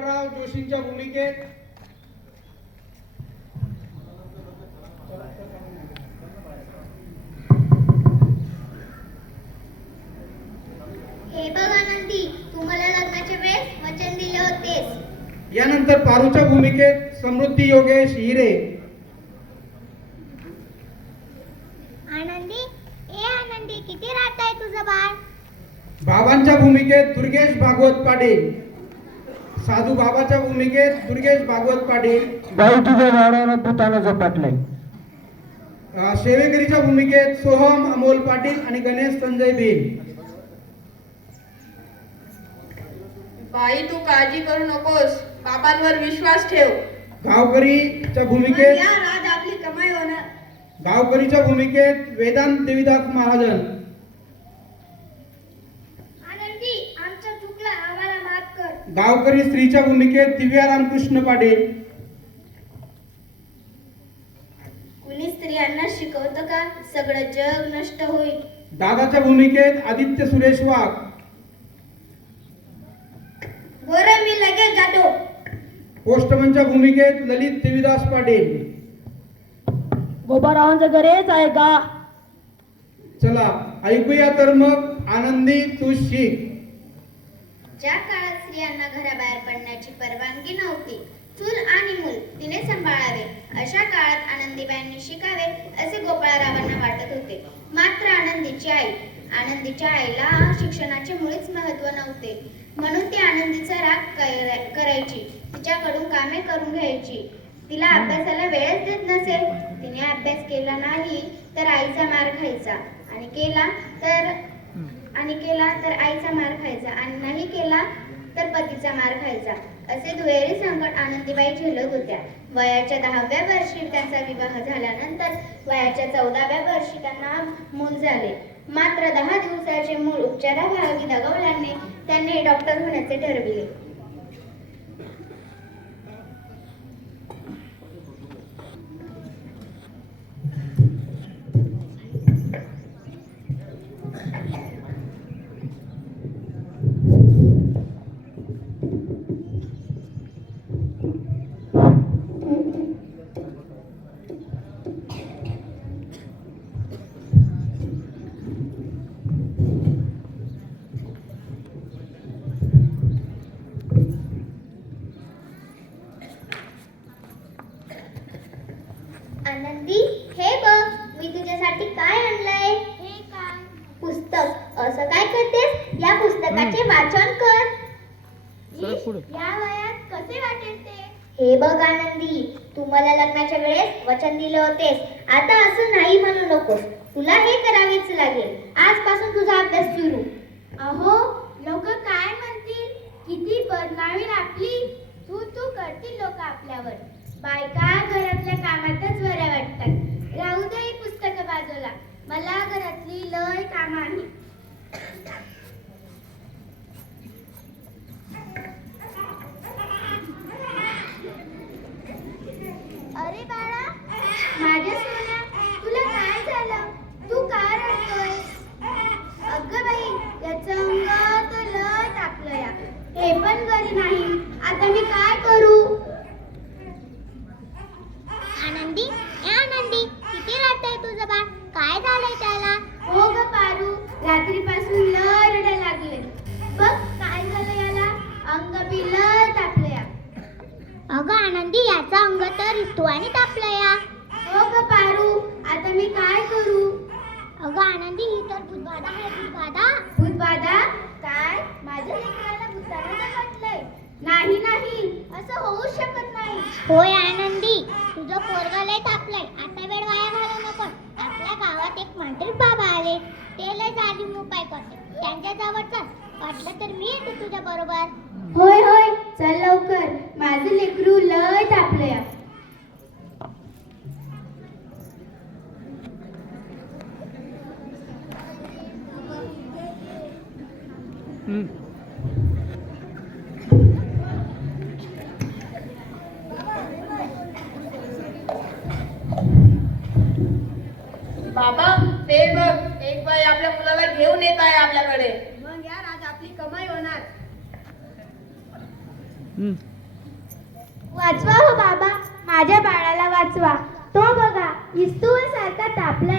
गोपाळराव जोशींच्या भूमिकेत हे बघ आनंदी, तू मला लग्नाच्या वेळेस वचन दिले होतेस. यानंतर पारूच्या भूमिकेत समृद्धी योगेश हिरे. आनंदी, आनंदी, किती राहत आहे तुझं बाळ? बाबांच्या भूमिकेत दुर्गेश भागवत पाटील. साधू बाबाच्या भूमिकेत दुर्गेश भागवत पाटील. बाई तुझ्या झाडाला भूतानं झपाटलंय. सेवेकरीच्या भूमिकेत सोहम अमोल पाटील आणि गणेश संजय भील. बाई तू काळजी करू नकोस, बाबांवर विश्वास ठेव. गावकरीच्या भूमिकेत आज आपली कमाई होणार. गावकरीच्या भूमिकेत वेदांत देवीदास महाजन. आनंदी, आमचं चुकलं, आम्हाला माफ कर. गावकरी स्त्रीच्या भूमिकेत दिव्या रामकृष्ण पाटील. कुणी स्त्रियांना शिकवतं का? सगळं जग नष्ट होईल. दादाच्या भूमिकेत आदित्य सुरेश वाघ. बरं, मी लगेच जातो. पोस्टमनच्या भूमिकेत ललित देवीदास पाटील. गोपाळरावांचं घरेच आहे का? चला ऐकूया तर मग आनंदी तू शिक. ज्या काळात स्त्रियांना घराबाहेर पडण्याची परवानगी नव्हती, चूल आणि मूल तिने सांभाळावे, अशा काळात आनंदीबाईंनी शिकावे असे गोपाळरावांना वाटत होते. मात्र आनंदीच्या आईला शिक्षणाचे मुळीच महत्त्व नव्हते. म्हणून ती आनंदीचा राग करायची, तिच्याकडून कामे करून घ्यायची, तिला अभ्यासाला वेळच देत नसे. तिने अभ्यास केला नाही तर आईचा मार खायचा, आणि केला तर आईचा मार खायचा, आणि नाही केला तर पतीचा मार खायचा. असे दुहेरी संकट आनंदीबाई झेलत होत्या. वयाच्या 10व्या वर्षी त्यांचा विवाह झाल्यानंतर वयाच्या 14व्या वर्षी त्यांना मूल झाले. मात्र 10 दिवसाचे मूल उपचाराभावी दगावल्याने त्यांनी डॉक्टर होण्याचे ठरविले. आनंदी, हे बघ, मी तुझ्यासाठी काय आणलंय. हे काय? पुस्तक. असं काय करतेस? या पुस्तकाचे वाचन कर. या वयात कसे वाटेल ते? हे बघ आनंदी, तू मला लग्नाच्या वेळेस वचन दिले होतेस. आता असं नाही म्हणू नकोस. तुला हे करावेच लागेल. आजपासून तुझा अभ्यास सुरू. अहो, लोक काय म्हणतील? किती बदनामी आपली. तू करतील लोक आपल्यावर. बायका घरातल्या कामातच बऱ्या वाटतात. राहू दे ही पुस्तकं बाजूला, मला घरातली लय काम आहे. अरे बाळा, माझ्या सोन्या, तुला काय झालं? तू का रडतोयस? अगं बाई, याचं अंग तर लय तापलंय. हे पण घरी नाही. आता मी काय करू? आनंदी, किती रडतंय तुझं बाळ? काय झालंय त्याला? हो ग पारू, रात्रीपासून लय रडायला लागले. बघ काय झालं याला, अंग बी लय तापलंय. अगं आनंदी, याचं अंग तर ऋतुवाने तापलंय. हो ग पारू, आता मी काय करू? अगं आनंदी, ही तर भूतबाधा आहे. भूतबाधा? काय? माझ्या लेकराला भूताने झपाटलंय? नाही, असं होऊ शकत नाही. होय आनंदी, तुझं पोरगं लय तापलंय. आता वेळ वाया घालवू नको. आपल्या गावात एक मांत्रिक बाबा आले, ते लय जादू उपाय करते. त्यांच्या जवळ चल, वाटलं तर मी येते तुझ्या बरोबर. होय, चल लवकर. माझं लेकरू लय तापलंय. बाबा ते बघ, एक बाई आपल्या मुलाला घेऊन येत आहे आपल्याकडे. मग यार, आज आपली कमाई होणार. वाचवा हो बाबा, माझ्या बाळाला वाचवा. तो बघा विस्तूवर सारखा तापला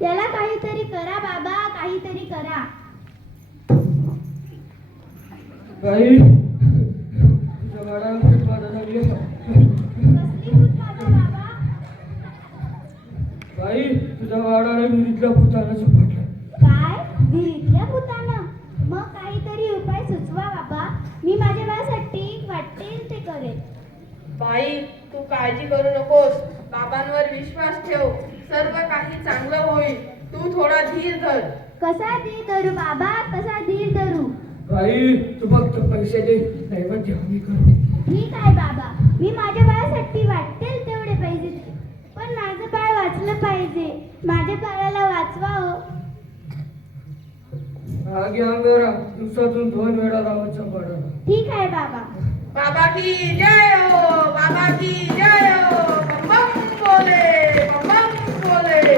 याला काहीतरी करा बाबा, काहीतरी करा. बाई तुझ्या बाळाला खूप वाढायला लागली. कसली भूत बाबा बाबा? बाई तुझ्या बाळाला विहिरीतल्या भूतानं झपाटलं. काय विहिरीतल्या भूतानं? मग काहीतरी उपाय सुचवा बाबा, मी माझ्या बाळासाठी वाटेल ते करेल. बाई तू काळजी करू नकोस, बाबांवर विश्वास ठेव, सर्व काही चांगलं होईल. तू थोडा धीर धर. कसा धीर धरू बाबा, कसा धीर धरू? बाई तू फक्त पैसे दे, नैवेद्य हमी करते. ठीक आहे बाबा, मी माझ्या बाळासाठी वाटेल तेवढे पैसे देईन. पण माझं बाळ वाचलं पाहिजे, माझ्या बाळाला वाचवा हो. आगी अंगारा दिवसातून 2 वेळा रावाच्या बाळाला. ठीक आहे बाबा. बाबा की जय हो, बाबा की जय हो. बम बम बोले, बम बम बोले.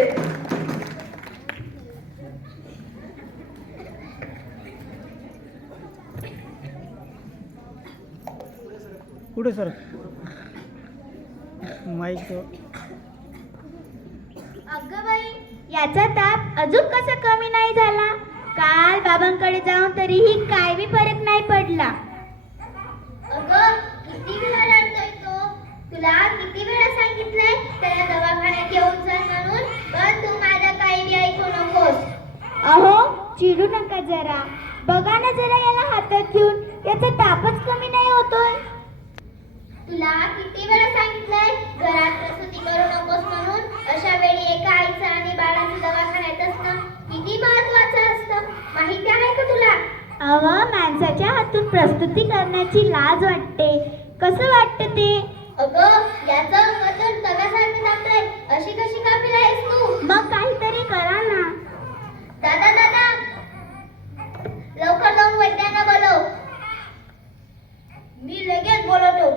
पुढे सर माईक. अगं बाई, याचा ताप अजून कसा कमी नाही झाला? काल बाबांकडे जाऊन तरीही काय बी फरक नाही पडला. अगं किती वेळा रडतोय तो? तुला किती वेळा सांगितलंय त्याला दवाखान्यात घेऊन जा म्हणून, पण तू माझं काही बी ऐकू नकोस. अहो चिडू नका जरा, बघा ना जरा याला हातात घेऊन, याचा तापच कमी नाही होतोय. तुला किती वेळा सांगितलंय घरात प्रसूती करू नकोस म्हणून. अशा वेळी एका आईचं आणि बाळाचं दवाखान्यात असणं किती महत्वाचं असतं माहिती आहे का तुला? अव माणसाच्या हातून प्रस्तुती करण्याची लाज वाटते. कसं वाटतं ते? अगं याचं अंग तर तव्यासारखं तापलंय, अशी कशी कापली आहेस तू? मग काहीतरी करा ना. दादा दादा, लवकर जाऊन वैद्यांना बोलव. मी लगेच बोलवतो.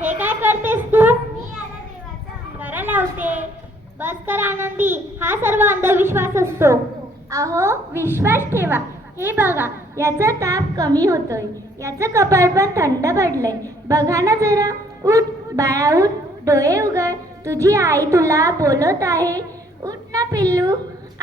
हे काय करतेस तू? मी याला देवाचा अंगारा लावते. बस कर आनंदी, हा सर्व अंधविश्वास असतो. अहो विश्वास ठेवा. हे बघा याचा ताप कमी होतोय, याचं कपाळ पण थंड पडलंय. बघा ना जरा. उठ बाळा उठ, डोळे उघड, तुझी आई तुला बोलत आहे. उठ ना पिल्लू,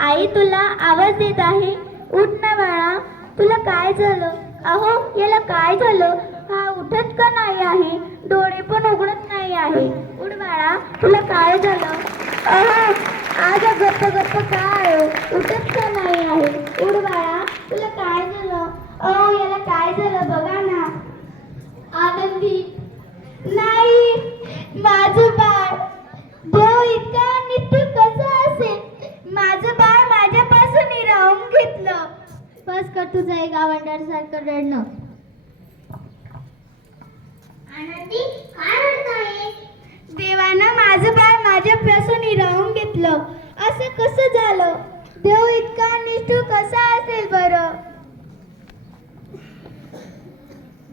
आई तुला आवाज देत आहे. उठ ना बाळा, तुला काय झालं? अहो याला काय झालं? हा उठत का नाही आहे? डोळे पण उघडत नाही आहे. उठ बाळा, तुला काय झालं? अहो आज गप्प गप्प काय उठत का नाही आहे? उठ बाळा, तुला काय झालं? अहो याला काय झालं बघा ना. आनंदी, नाही माझं बाळ. देव इतका निष्ठुर कसा असेल? माझं बाळ माझ्यापासून हिरावून घेतलं. बस कर तुझं एक गावंडासारखं रडणं. आनंदी काय रडताय? देवानं माझं बाळ माझ्यापासून हिरावून घेतलं. असं कसं झालं? देव इतका निष्ठुर कसा असेल बरं?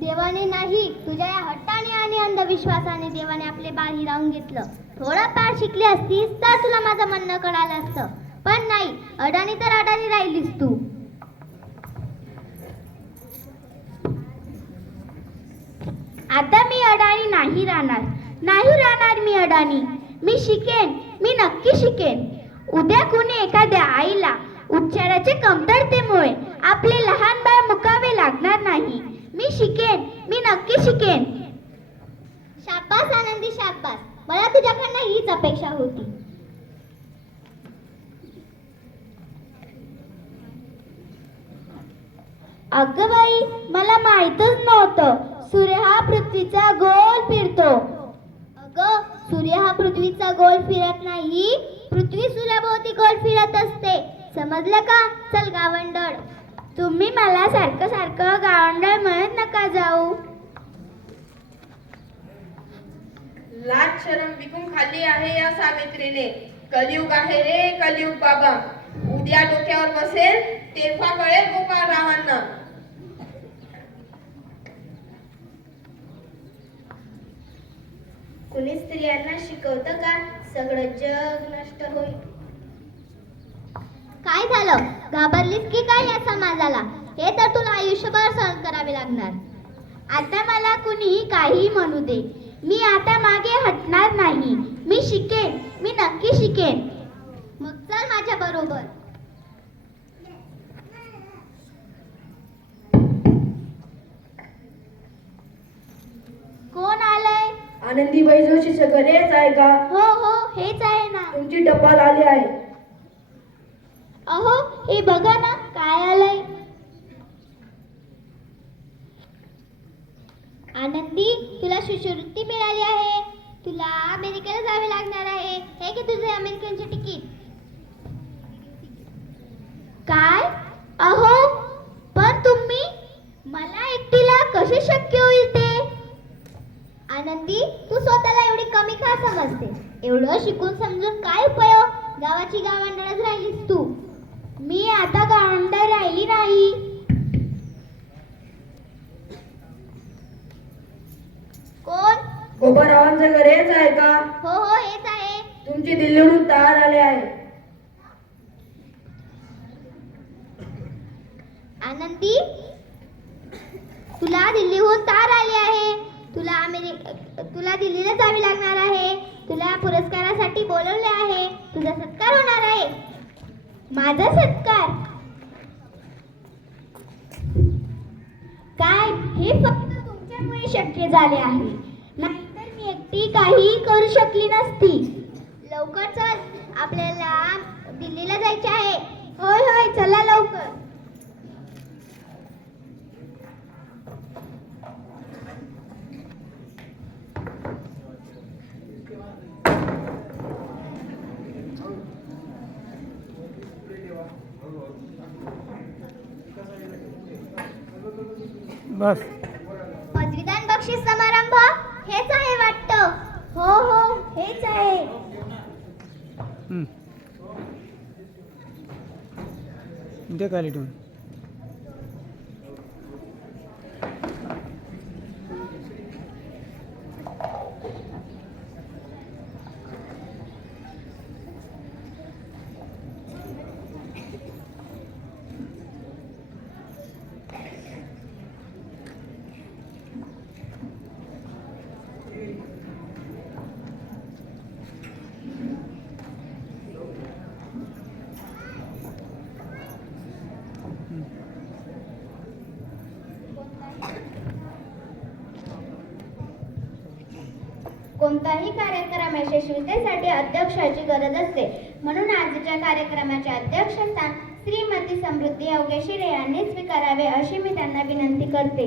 देवाने नाही, तुझ्या या हट्टाने आणि अंधविश्वासाने देवाने आपले बाळ हिरावून घेतलं. थोडा पाठ शिकली असतीस तर तुला माझं म्हणणं कळालं असतं, पण नाही. अडाणी तर अडाणी राहिलीस तू. आता मी अडाणी नाही राहणार मी अडाणी. मी शिकेन, मी नक्की शिकेन. उद्या कुणी एखाद्या आईला उच्चाराच्या कमतरतेमुळे आपले लहान बाळ मुकावे लागणार नाही. मी शिकेन, मी नक्की शिकेन. शाबास आनंदी शाबास, मला तुझ्याकडनं हीच अपेक्षा होती. अगं बाई, मला माहीतच नव्हतं सूर्य हा पृथ्वीचा गोल फिरतो. अगं सूर्य हा पृथ्वीचा गोल फिरत नाही, पृथ्वी सूर्याभोवती गोल फिरत असते. समजलं का? चल गावंडळ. तुम्ही मला सारखं सारखं गावंडळ म्हणत नका जाऊ. लाज शरम विकून खाल्ली आहे या सावित्रीने. कलियुग आहे रे कलियुग बाबा. उद्या डोक्यावर बसेल तेव्हा कळेल गोपाळरावांना. कुणी स्त्रियांना शिकवतं का? सगळं जग नष्ट होईल. काय झालं? घाबरलीस की काय या समाजाला? हे तर तुला आयुष्यभर सहन करावे लागणार. आता मला कुणीही काहीही म्हणू दे, मी आता मागे हटणार नाही. मी शिकेन, मी नक्की शिकेन. मग चल माझ्या बरोबर. कोण आलंय? आनंदीबाई जोशीचं घर हेच आहे का? हो हो, हेच आहे ना. तुमची टपाल आली आहे. अहो, हे बघा ना काय आलंय. आनंदी, तुला शिष्यवृत्ती मिळाली आहे. तुला अमेरिकेला जावे लागणार आहे. हे घे तुझे अमेरिकनचे तिकीट. काय? अहो, पण तुम्ही मला एकटीला कसे शक्य होईल ते? आनंदी, तू स्वतःला एवढी कमी का समजते? एवढं शिकून समजून काय उपयोग? गावाची गावंडळच राहिलीस तू. मी आता गावंडळ राहिली नाही. कोण? गोपारावांचं घर हेच आहे का? हो हो, हेच आहे. तुमची दिल्लीहून तहार आले आहे. आनंदी, तुला दिल्लीहून तार आली आहे. तुला दिल्लीला जावी लागणार आहे. तुला पुरस्कारासाठी बोलवले आहे. तुझा सत्कार होणार आहे. माझा सत्कार? काय? हे फक्त तुमच्यामुळे शक्य झाले आहे. नाहीतर मी एकटी काही करू शकली नसती. लवकर चल, आपल्याला दिल्लीला जायचे आहे. होय होय, चला लवकर. बस. पदवीदान बक्षीस समारंभ हेच आहे वाटतं. हो हो, हेच आहे. ते काय लिहून? कोणताही कार्यक्रम यशस्वीतेसाठी अध्यक्षाची गरज असते. म्हणून आजच्या कार्यक्रमाचे अध्यक्षस्थान श्रीमती समृद्धी योगेशिरे यांनी स्वीकारावे अशी मी त्यांना विनंती करते.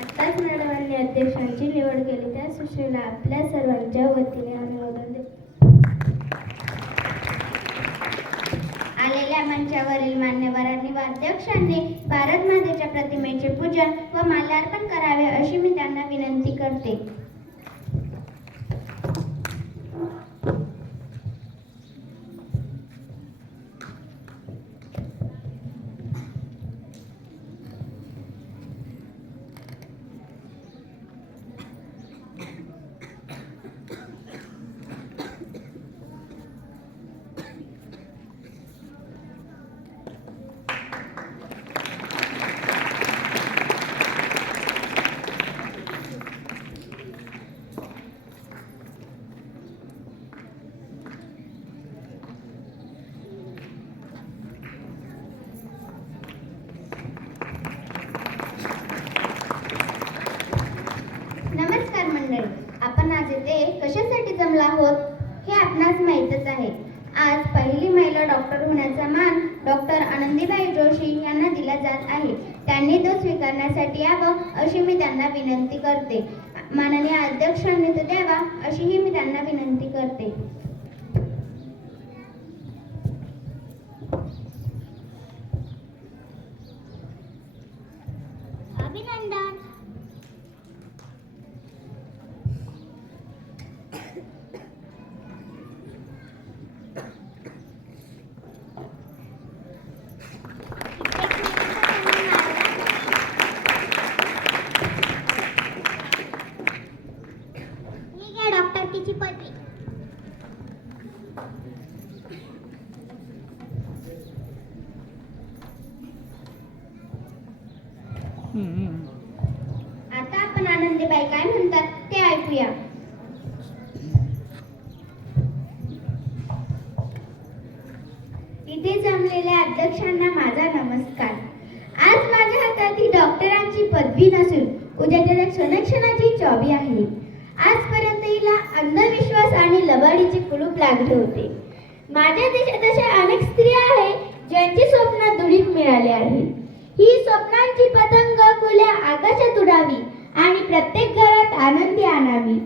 आताच मॅडमांनी अध्यक्षांची निवड केली, त्या सुश्रीला आपल्या सर्वांच्या वतीने अनुमोदन देतो. आलेल्या मंचावरील मान्यवरांनी व अध्यक्षांनी भारत मातेच्या प्रतिमेचे पूजन व माल्यार्पण करावे अशी मी त्यांना विनंती करते. नमस्कार मंडळी, आपण आज इथे कशासाठी जमला आहोत हे आपणास माहीतच आहे. आज पहिली महिला डॉक्टर होण्याचा मान डॉक्टर आनंदीबाई जोशी यांना दिला जात आहे. त्यांनी तो स्वीकारण्यासाठी यावं अशी मी त्यांना विनंती करते. माननीय अध्यक्षांनी तो द्यावा अशीही मी त्यांना विनंती करते. अभिनंदन. ही घ्या डॉक्टरकीची पदवी. म्हणतात ते ऐकूया. इथे जमलेल्या अध्यक्षांना माझा नमस्कार. आज माझ्या हातात ही डॉक्टरांची पदवी नसून उद्याच्या संरक्षणाची चावी आहे. आजपर्यंत हिला अंधविश्वास आणि लबाडीचे कुलूप लागले होते. माझ्या देशात अशा अनेक स्त्रिया आहेत ज्यांची स्वप्न दुडीत मिळाली आहेत. ही स्वप्नांची पतंग खुल्या आकाशात उडावी आणि प्रत्येक घरात आनंदी आणावी.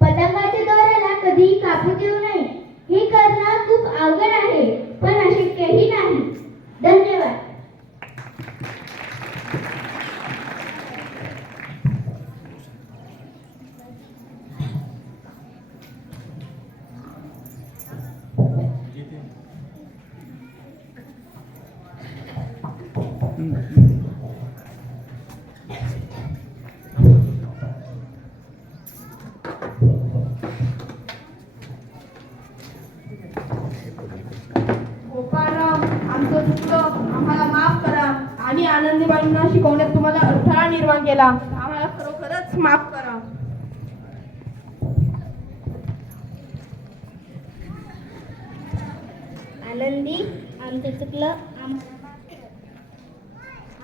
पतंगाच्या दोऱ्याला कधीही कापू देऊ नये. हे करणं खूप अवघड आहे, पण अशक्यही नाही. धन्यवाद. गोपाळराव, आमचं चुकलं, आम्हाला माफ करा. आणि आनंदीबाईंना शिकवण्यात तुम्हाला अडथळा निर्माण केला, आम्हाला खरोखरच माफ करा. आनंदी, आमचं चुकलं,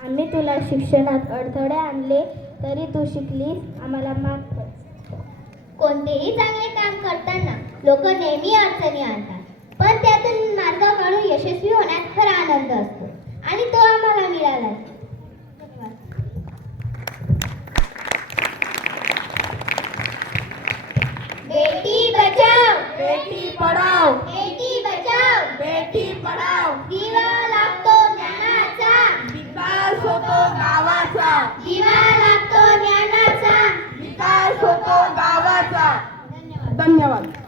आम्ही तुला शिक्षणात अडथळे आणले तरी तू शिकलीस, आम्हाला माफ कर. कोणतेही चांगले काम करताना लोक नेहमी अडचणी आणतात, पण त्यातून मार्ग काढून यशस्वी होण्यात खरा आनंद असतो आणि तो आम्हाला मिळाला. धन्यवाद. बेटी बचाओ, बेटी पढाओ, बेटी बचाओ, बेटी पढाओ. दिवा लागतो ज्ञानाचा, विकास होतो गावाचा, दिवा लागतो ज्ञानाचा. विकास होतो गावाचा. धन्यवाद. धन्यवाद.